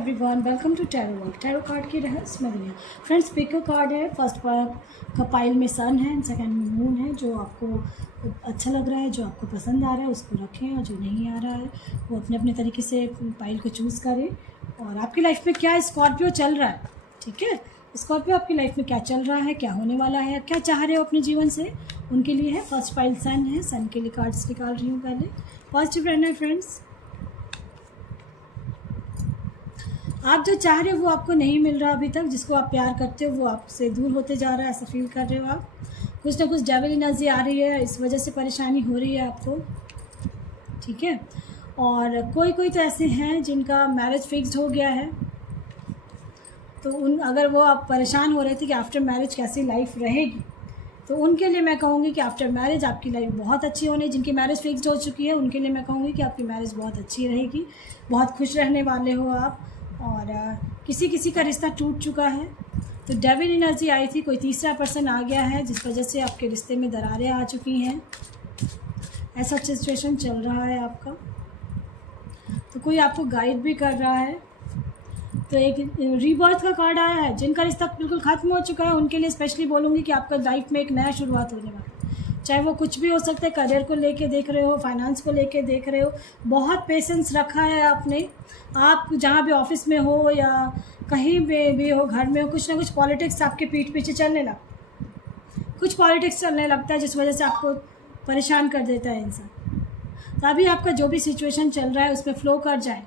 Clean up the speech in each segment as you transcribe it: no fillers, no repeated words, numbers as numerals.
Everyone, welcome to tarot world. Tarot card की रहस्यमय दुनिया। फ्रेंड्स, पिक अ कार्ड है। फर्स्ट का पाइल में सन है, सेकंड में मून है। जो आपको अच्छा लग रहा है, जो आपको पसंद आ रहा है उसको रखें, और जो नहीं आ रहा है वो अपने अपने तरीके से पाइल को चूज़ करें। और आपकी लाइफ में क्या स्कॉर्पियो चल रहा है, ठीक है? स्कॉर्पियो आपकी लाइफ में क्या चल रहा है, क्या होने वाला है, क्या चाह रहे हो अपने जीवन से, उनके लिए है। फर्स्ट पाइल सन है। सन के लिए कार्ड्स निकाल रही हूँ। पहले पॉजिटिव रहना है फ्रेंड्स। आप जो चाह रहे हो वो आपको नहीं मिल रहा अभी तक। जिसको आप प्यार करते हो वो आपसे दूर होते जा रहा है, ऐसा फील कर रहे हो आप। कुछ ना कुछ डेविल एनर्जी आ रही है, इस वजह से परेशानी हो रही है आपको, ठीक है? और कोई कोई तो ऐसे हैं जिनका मैरिज फिक्स्ड हो गया है, तो अगर वो आप परेशान हो रहे थे कि आफ्टर मैरिज कैसी लाइफ रहेगी, तो उनके लिए मैं कहूँगी कि आफ्टर मैरिज आपकी लाइफ बहुत अच्छी होने। जिनकी मैरिज फिक्स्ड हो चुकी है उनके लिए मैं कहूँगी कि आपकी मैरिज बहुत अच्छी रहेगी, बहुत खुश रहने वाले हो आप। और किसी किसी का रिश्ता टूट चुका है, तो डेविल एनर्जी आई थी, कोई तीसरा पर्सन आ गया है जिस वजह से आपके रिश्ते में दरारें आ चुकी हैं। ऐसा सिचुएशन चल रहा है आपका, तो कोई आपको गाइड भी कर रहा है। तो एक रीबर्थ का कार्ड आया है। जिनका रिश्ता बिल्कुल ख़त्म हो चुका है उनके लिए स्पेशली बोलूँगी कि आपका लाइफ में एक नया शुरुआत होने वाला है। चाहे वो कुछ भी हो सकता है, करियर को लेके देख रहे हो, फाइनेंस को लेके देख रहे हो। बहुत पेशेंस रखा है आपने। आप जहाँ भी ऑफिस में हो या कहीं भी हो, घर में हो, कुछ ना कुछ पॉलिटिक्स आपके पीठ पीछे चलने लगता, कुछ पॉलिटिक्स चलने लगता है जिस वजह से आपको परेशान कर देता है इंसान। तो अभी आपका जो भी सिचुएशन चल रहा है उसमें फ़्लो कर जाए,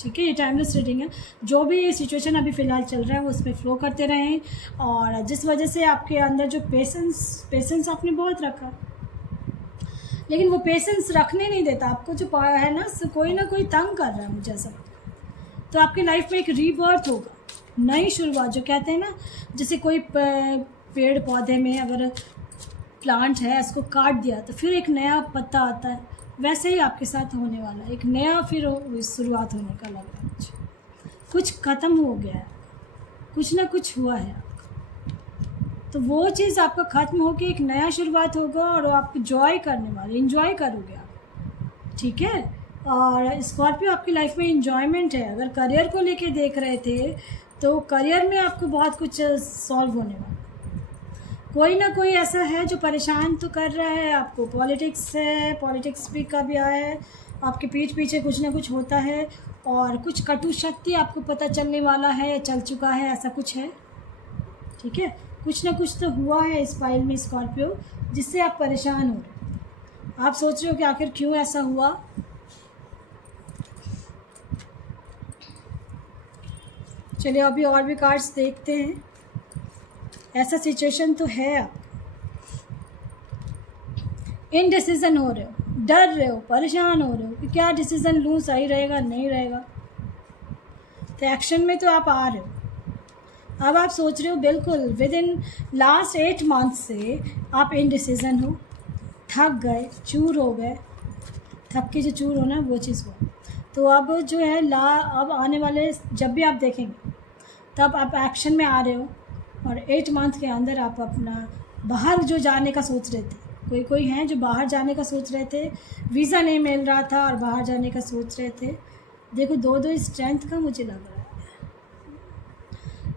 ठीक है? ये टाइमलेस रीडिंग है। जो भी सिचुएशन अभी फ़िलहाल चल रहा है वो उसमें फ़्लो करते रहें। और जिस वजह से आपके अंदर जो पेशेंस आपने बहुत रखा, लेकिन वो पेशेंस रखने नहीं देता आपको। जो है ना कोई तंग कर रहा है, मुझे ऐसा। तो आपकी लाइफ में एक रीबर्थ होगा, नई शुरुआत। जो कहते हैं ना, जैसे कोई पेड़ पौधे में अगर प्लांट है, इसको काट दिया तो फिर एक नया पत्ता आता है, वैसे ही आपके साथ होने वाला है। एक नया फिर शुरुआत होने का लग रहा है मुझे। कुछ ख़त्म हो गया है, कुछ ना कुछ हुआ है आपका, तो वो चीज़ आपका ख़त्म होकर एक नया शुरुआत होगा और आप जॉय करने वाले, इंजॉय करोगे आप, ठीक है? और स्कॉर्पियो आपकी लाइफ में इंजॉयमेंट है। अगर करियर को लेके देख रहे थे तो करियर में आपको बहुत कुछ सॉल्व होने वाला। कोई ना कोई ऐसा है जो परेशान तो कर रहा है आपको। पॉलिटिक्स है, पॉलिटिक्स भी का भी आया है। आपके पीठ पीछे कुछ ना कुछ होता है, और कुछ कटु शक्ति आपको पता चलने वाला है या चल चुका है, ऐसा कुछ है, ठीक है? कुछ ना कुछ तो हुआ है इस फाइल में स्कॉर्पियो, जिससे आप परेशान हो रहे। आप सोच रहे हो कि आखिर क्यों ऐसा हुआ। चलिए अभी और भी कार्ड्स देखते हैं। ऐसा सिचुएशन तो है, आप इनडिसीजन हो रहे हो, डर रहे हो, परेशान हो रहे हो कि क्या डिसीज़न लूँ, सही रहेगा नहीं रहेगा। तो एक्शन में तो आप आ रहे हो। अब आप सोच रहे हो, बिल्कुल विद इन लास्ट 8 मंथ से आप इनडिसीजन हो, थक गए, चूर हो गए। थक के जो चूर होना वो चीज़ हुआ। तो अब जो है अब आने वाले जब भी आप देखेंगे तब आप एक्शन में आ रहे हो। और 8 मंथ के अंदर आप अपना बाहर जो जाने का सोच रहे थे, कोई हैं जो बाहर जाने का सोच रहे थे, वीज़ा नहीं मिल रहा था और बाहर जाने का सोच रहे थे। देखो 2 स्ट्रेंथ का मुझे लग रहा है,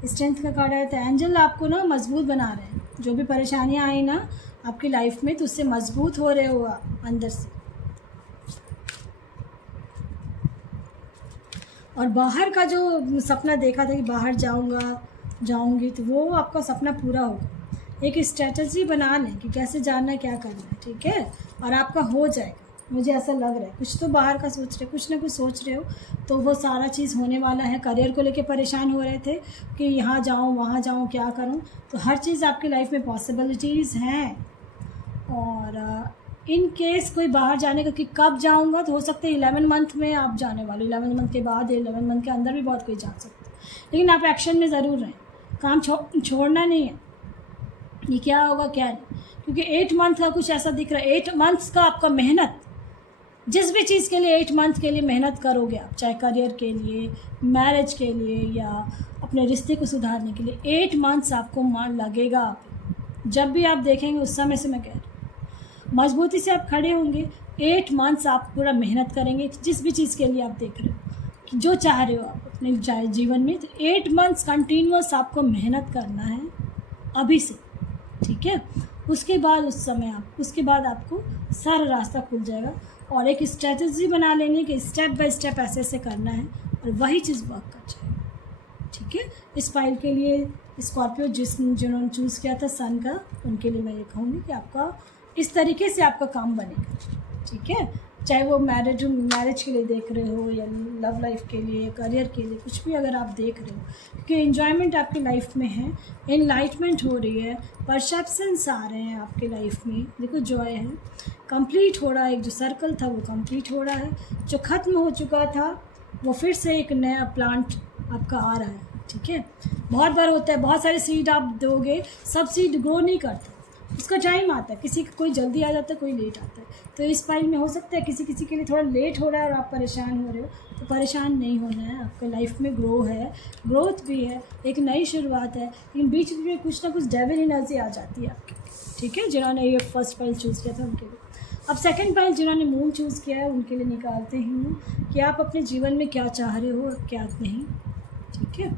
स्ट्रेंथ का कार्ड आया था। एंजल आपको ना मजबूत बना रहे हैं। जो भी परेशानियां आई ना आपकी लाइफ में, तो उससे मजबूत हो रहे हो आप अंदर से। और बाहर का जो सपना देखा था कि बाहर जाऊंगी, तो वो आपका सपना पूरा होगा। एक स्ट्रेटजी बना लें कि कैसे जाना है, क्या करना है, ठीक है? और आपका हो जाएगा, मुझे ऐसा लग रहा है। कुछ तो बाहर का सोच रहे हो, कुछ ना कुछ सोच रहे हो, तो वो सारा चीज़ होने वाला है। करियर को लेके परेशान हो रहे थे कि यहाँ जाऊँ वहाँ जाऊँ, क्या करूँ, तो हर चीज़ आपकी लाइफ में पॉसिबिलिटीज़ हैं। और इन केस कोई बाहर जाने का कि कब जाऊंगा, तो हो सकता है 11 मंथ में आप जाने वाले, 11 मंथ के बाद, 11 मंथ के अंदर भी बहुत कोई जा सकता है। लेकिन आप एक्शन में ज़रूर रहें, काम छोड़ना नहीं है। ये क्या होगा क्या नहीं, क्योंकि 8 मंथ का कुछ ऐसा दिख रहा है। 8 मंथ्स का आपका मेहनत, जिस भी चीज़ के लिए 8 मंथ के लिए मेहनत करोगे आप, चाहे करियर के लिए, मैरिज के लिए, या अपने रिश्ते को सुधारने के लिए, 8 मंथ्स आपको लगेगा। आप जब भी आप देखेंगे उस समय से मैं कह रही हूँ, मजबूती से आप खड़े होंगे। 8 मंथ्स आप पूरा मेहनत करेंगे जिस भी चीज़ के लिए आप देख रहे हो। कि जो चाह रहे हो आप अपने जीवन में, तो 8 मंथ्स कंटिन्यूअस आपको मेहनत करना है अभी से, ठीक है। उसके बाद उसके बाद आपको सारा रास्ता खुल जाएगा, और एक स्ट्रेटजी बना लेंगे कि स्टेप बाय स्टेप ऐसे ऐसे करना है, और वही चीज़ वर्क कर जाएगी, ठीक है। इस फाइल के लिए स्कॉर्पियो जिन्होंने चूज़ किया था सन का, उनके लिए मैं ये कहूँगी कि आपका इस तरीके से आपका काम बनेगा, ठीक है। चाहे वो मैरिज के लिए देख रहे हो, या लव लाइफ के लिए, करियर के लिए, कुछ भी अगर आप देख रहे हो, क्योंकि एन्जॉयमेंट आपकी लाइफ में है, एनलाइटमेंट हो रही है, परसेप्शंस आ रहे हैं आपके लाइफ में, देखो जॉय है, कंप्लीट हो रहा है, एक जो सर्कल था वो कंप्लीट हो रहा है, जो ख़त्म हो चुका था वो फिर से एक नया प्लांट आपका आ रहा है, ठीक है। बहुत बार होता है, बहुत सारे सीड आप दोगे, सब सीड ग्रो नहीं करते, उसका टाइम आता है, किसी का कोई जल्दी आ जाता है, कोई लेट आता है। तो इस फाइल में हो सकता है किसी के लिए थोड़ा लेट हो रहा है और आप परेशान हो रहे हो, तो परेशान नहीं होना है, आपके लाइफ में ग्रो है, ग्रोथ भी है, एक नई शुरुआत है, लेकिन बीच में कुछ ना कुछ डेविल एनर्जी आ जाती है आपकी, ठीक है। जिन्होंने ये फर्स्ट फाइल चूज़ किया था उनके लिए। अब सेकंड फाइल जिन्होंने मून चूज़ किया है उनके लिए निकालते हैं कि आप अपने जीवन में क्या चाह रहे हो और क्या नहीं, ठीक है।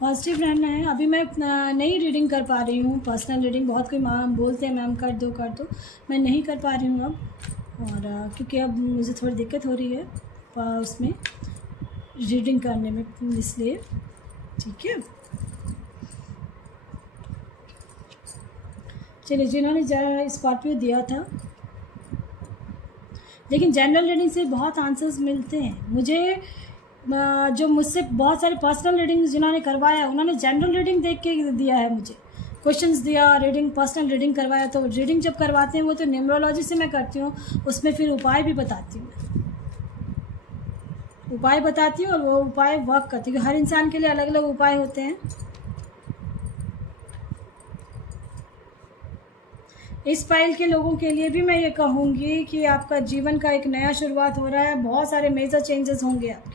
पॉजिटिव रहना है। अभी मैं नहीं रीडिंग कर पा रही हूँ, पर्सनल रीडिंग, बहुत कोई मैम बोलते हैं मैम कर दो, मैं नहीं कर पा रही हूँ अब, और क्योंकि अब मुझे थोड़ी दिक्कत हो रही है उसमें रीडिंग करने में, इसलिए, ठीक है। चलिए, जिन्होंने स्कॉर्पियो दिया था, लेकिन जनरल रीडिंग से बहुत आंसर्स मिलते हैं मुझे। जो मुझसे बहुत सारे पर्सनल रीडिंग जिन्होंने करवाया, उन्होंने जनरल रीडिंग देख के दिया है मुझे, क्वेश्चंस दिया, रीडिंग, पर्सनल रीडिंग करवाया। तो रीडिंग जब करवाते हैं वो तो न्यूमरोलॉजी से मैं करती हूँ, उसमें फिर उपाय भी बताती हूँ, उपाय बताती हूँ, और वो उपाय वर्क करती हूँ। हर इंसान के लिए अलग अलग उपाय होते हैं। इस फाइल के लोगों के लिए भी मैं ये कहूँगी कि आपका जीवन का एक नया शुरुआत हो रहा है, बहुत सारे मेजर चेंजेस होंगे आपके।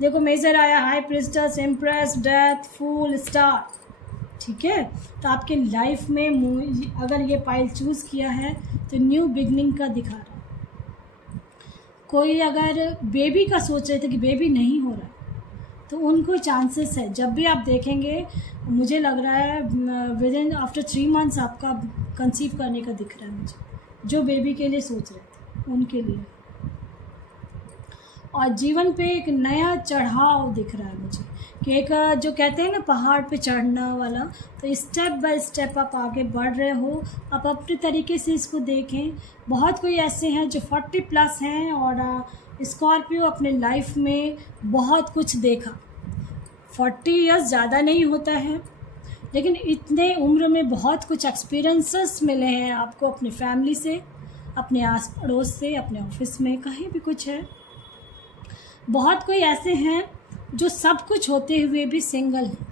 देखो मेजर आया, हाई प्रिस्टेस, एम्प्रेस, डेथ, फूल, स्टार, ठीक है। तो आपके लाइफ में अगर ये फाइल चूज़ किया है तो न्यू बिगनिंग का दिखा रहा है। कोई अगर बेबी का सोच रहे थे कि बेबी नहीं हो रहा है, तो उनको चांसेस है, जब भी आप देखेंगे मुझे लग रहा है विद इन आफ्टर 3 मंथ्स आपका कंसीव करने का दिख रहा है मुझे, जो बेबी के लिए सोच रहे थे उनके लिए। और जीवन पे एक नया चढ़ाव दिख रहा है मुझे, कि एक जो कहते हैं ना पहाड़ पे चढ़ना वाला, तो स्टेप बाय स्टेप आप आगे बढ़ रहे हो। आप अपने तरीके से इसको देखें। बहुत कोई ऐसे हैं जो 40+ हैं, और स्कॉर्पियो अपने लाइफ में बहुत कुछ देखा। 40 ईयर्स ज़्यादा नहीं होता है, लेकिन इतने उम्र में बहुत कुछ एक्सपीरियंसेस मिले हैं आपको, अपने फैमिली से, अपने आस पड़ोस से, अपने ऑफिस में, कहीं भी कुछ है। बहुत कोई ऐसे हैं जो सब कुछ होते हुए भी सिंगल हैं,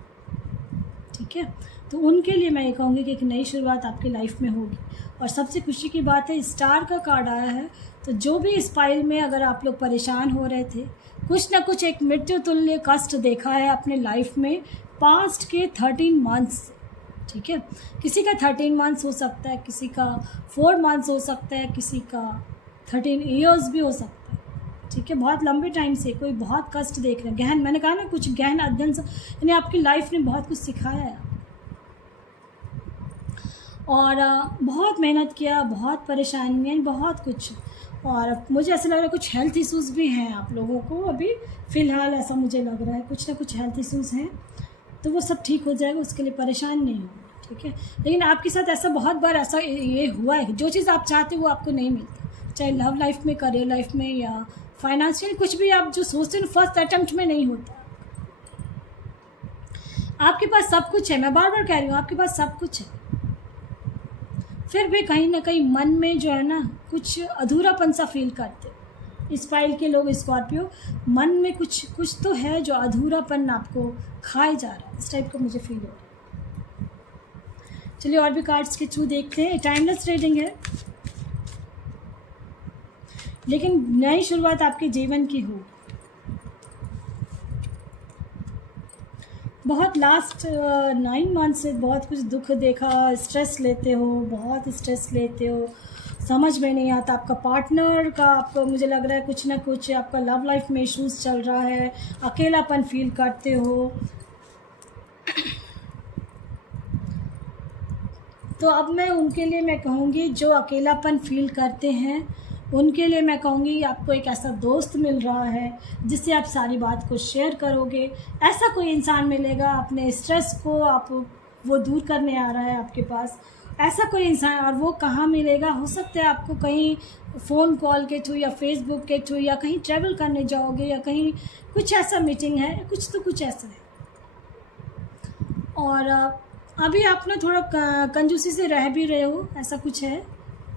ठीक है। तो उनके लिए मैं ये कहूँगी कि एक नई शुरुआत आपकी लाइफ में होगी। और सबसे खुशी की बात है, स्टार का कार्ड आया है। तो जो भी इस फाइल में अगर आप लोग परेशान हो रहे थे, कुछ ना कुछ एक मृत्यु तुल्य कष्ट देखा है अपने लाइफ में पास्ट के 13 मंथ्स, ठीक है। किसी का 13 मंथ्स हो सकता है, किसी का 4 मंथ्स हो सकता है, किसी का 13 ईयर्स भी हो सकता है, ठीक है। बहुत लंबे टाइम से कोई बहुत कष्ट देख रहे हैं, गहन, मैंने कहा ना कुछ गहन अध्ययन से, यानी आपकी लाइफ ने बहुत कुछ सिखाया है, और बहुत मेहनत किया, बहुत परेशानी, बहुत कुछ। और मुझे ऐसा लग रहा है कुछ हेल्थ इश्यूज़ भी हैं आप लोगों को अभी फ़िलहाल, ऐसा मुझे लग रहा है कुछ ना कुछ हेल्थ इश्यूज़ हैं, तो वो सब ठीक हो जाएगा, उसके लिए परेशान नहीं हो, ठीक है। लेकिन आपके साथ ऐसा बहुत बार ऐसा ये हुआ है कि जो चीज़ आप चाहते हो वो आपको नहीं मिलती, चाहे लव लाइफ में, करियर लाइफ में, या फाइनेंशियल, कुछ भी आप जो सोचते हैं फर्स्ट अटेम्प्ट में नहीं होता। आपके पास सब कुछ है, मैं बार बार कह रही हूँ आपके पास सब कुछ है, फिर भी कहीं ना कहीं मन में जो है ना कुछ अधूरापन सा फील करते। इस फाइल के लोग स्कॉर्पियो, मन में कुछ तो है जो अधूरापन आपको खाए जा रहा है, इस टाइप का मुझे फील हो रहा है। चलिए और भी कार्ड्स के थ्रू देखते हैं। टाइमलेस रीडिंग है, लेकिन नई शुरुआत आपके जीवन की हो। बहुत लास्ट 9 मंथ से बहुत कुछ दुख देखा, स्ट्रेस लेते हो, बहुत स्ट्रेस लेते हो, समझ में नहीं आता। आपका पार्टनर का आपको मुझे लग रहा है कुछ ना कुछ आपका लव लाइफ में इश्यूज़ चल रहा है, अकेलापन फील करते हो। तो अब मैं उनके लिए मैं कहूँगी जो अकेलापन फ़ील करते हैं, उनके लिए मैं कहूँगी आपको एक ऐसा दोस्त मिल रहा है जिससे आप सारी बात को शेयर करोगे। ऐसा कोई इंसान मिलेगा अपने स्ट्रेस को वो दूर करने आ रहा है आपके पास। ऐसा कोई इंसान, और वो कहाँ मिलेगा? हो सकता है आपको कहीं फ़ोन कॉल के थ्रू या फेसबुक के थ्रू या कहीं ट्रैवल करने जाओगे या कहीं कुछ ऐसा मीटिंग है, कुछ ऐसा है। और अभी आप ना थोड़ा कंजूसी से रह भी रहे हो, ऐसा कुछ है,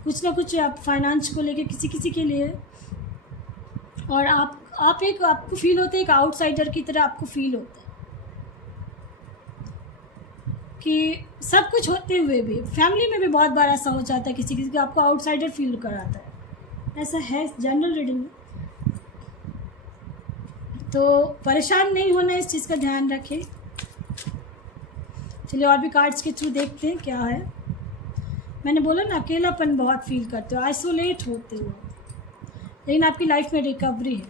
कुछ ना कुछ आप फाइनेंस को लेके किसी के लिए। और आपको फील होता है एक आउटसाइडर की तरह आपको फील होता है कि सब कुछ होते हुए भी फैमिली में भी बहुत बार ऐसा हो जाता है, किसी को आपको आउटसाइडर फील कराता है। ऐसा है जनरल रीडिंग में। तो परेशान नहीं होना, इस चीज़ का ध्यान रखें। चलिए और भी कार्ड्स के थ्रू देखते हैं क्या है। मैंने बोला ना अकेलापन बहुत फील करते हो, आइसोलेट होते हो, लेकिन आपकी लाइफ में रिकवरी है।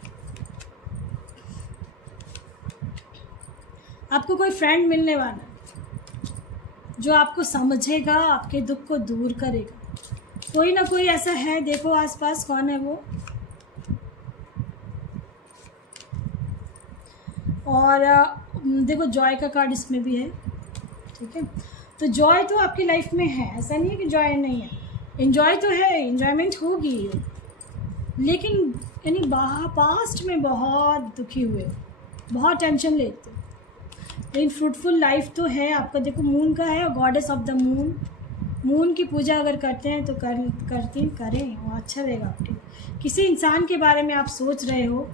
आपको कोई फ्रेंड मिलने वाला है जो आपको समझेगा, आपके दुख को दूर करेगा। कोई ना कोई ऐसा है, देखो आसपास कौन है वो। और देखो जॉय का कार्ड इसमें भी है, ठीक है। तो जॉय तो आपकी लाइफ में है, ऐसा नहीं है कि जॉय नहीं है। इन्जॉय तो है, इन्जॉयमेंट होगी, लेकिन यानी पास्ट में बहुत दुखी हुए, बहुत टेंशन लेते, लेकिन फ्रूटफुल लाइफ तो है आपका। देखो मून का है और goddess of the moon. Moon की पूजा अगर करते हैं तो करें, वो अच्छा रहेगा आपके। किसी इंसान के बारे में आप सोच रहे हो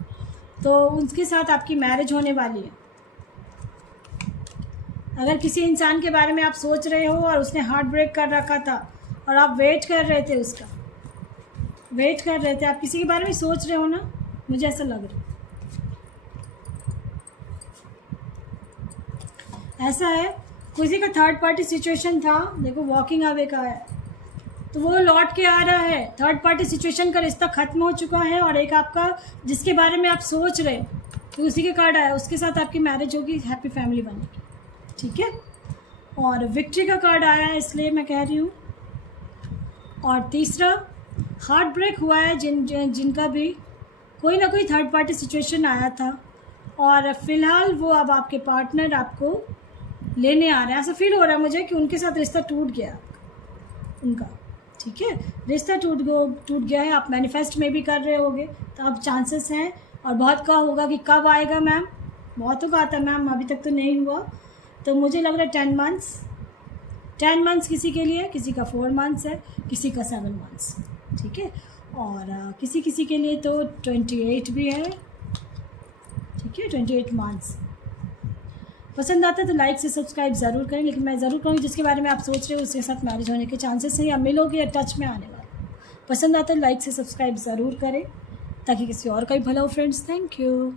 तो उसके साथ आपकी मैरिज होने वाली है। अगर किसी इंसान के बारे में आप सोच रहे हो और उसने हार्ट ब्रेक कर रखा था और आप वेट कर रहे थे, आप किसी के बारे में सोच रहे हो ना, मुझे ऐसा लग रहा है। ऐसा है किसी का थर्ड पार्टी सिचुएशन था, देखो वॉकिंग अवे का है, तो वो लौट के आ रहा है। थर्ड पार्टी सिचुएशन का रिश्ता ख़त्म हो चुका है और एक आपका जिसके बारे में आप सोच रहे तो उसी के कार्ड आया, उसके साथ आपकी मैरिज होगी, हैप्पी फैमिली बनेगी, ठीक है। और विक्ट्री का कार्ड आया है, इसलिए मैं कह रही हूँ। और तीसरा हार्ट ब्रेक हुआ है जिनका भी कोई ना कोई थर्ड पार्टी सिचुएशन आया था और फ़िलहाल वो अब आपके पार्टनर आपको लेने आ रहे हैं। ऐसा फील हो रहा है मुझे कि उनके साथ रिश्ता टूट गया उनका, ठीक है। रिश्ता टूट गया है। आप मैनिफेस्ट में भी कर रहे होगे, तो अब चांसेस हैं। और बहुत का होगा कि कब आएगा मैम, बहुतों का आता है मैम, अभी तक तो नहीं हुआ। तो मुझे लग रहा है 10 मंथ्स किसी के लिए, किसी का 4 मंथ्स है, किसी का 7 मंथ्स, ठीक है। और किसी के लिए तो 28 भी है, ठीक है, 28 मंथ्स। पसंद आता है तो लाइक से सब्सक्राइब ज़रूर करें, लेकिन मैं ज़रूर कहूँगी जिसके बारे में आप सोच रहे हो उसके साथ मैरिज होने के चांसेस हैं या मिलोगे या टच में आने वाला। पसंद आता है लाइक से सब्सक्राइब ज़रूर करें ताकि किसी और का भी भला हो फ्रेंड्स। Thank you.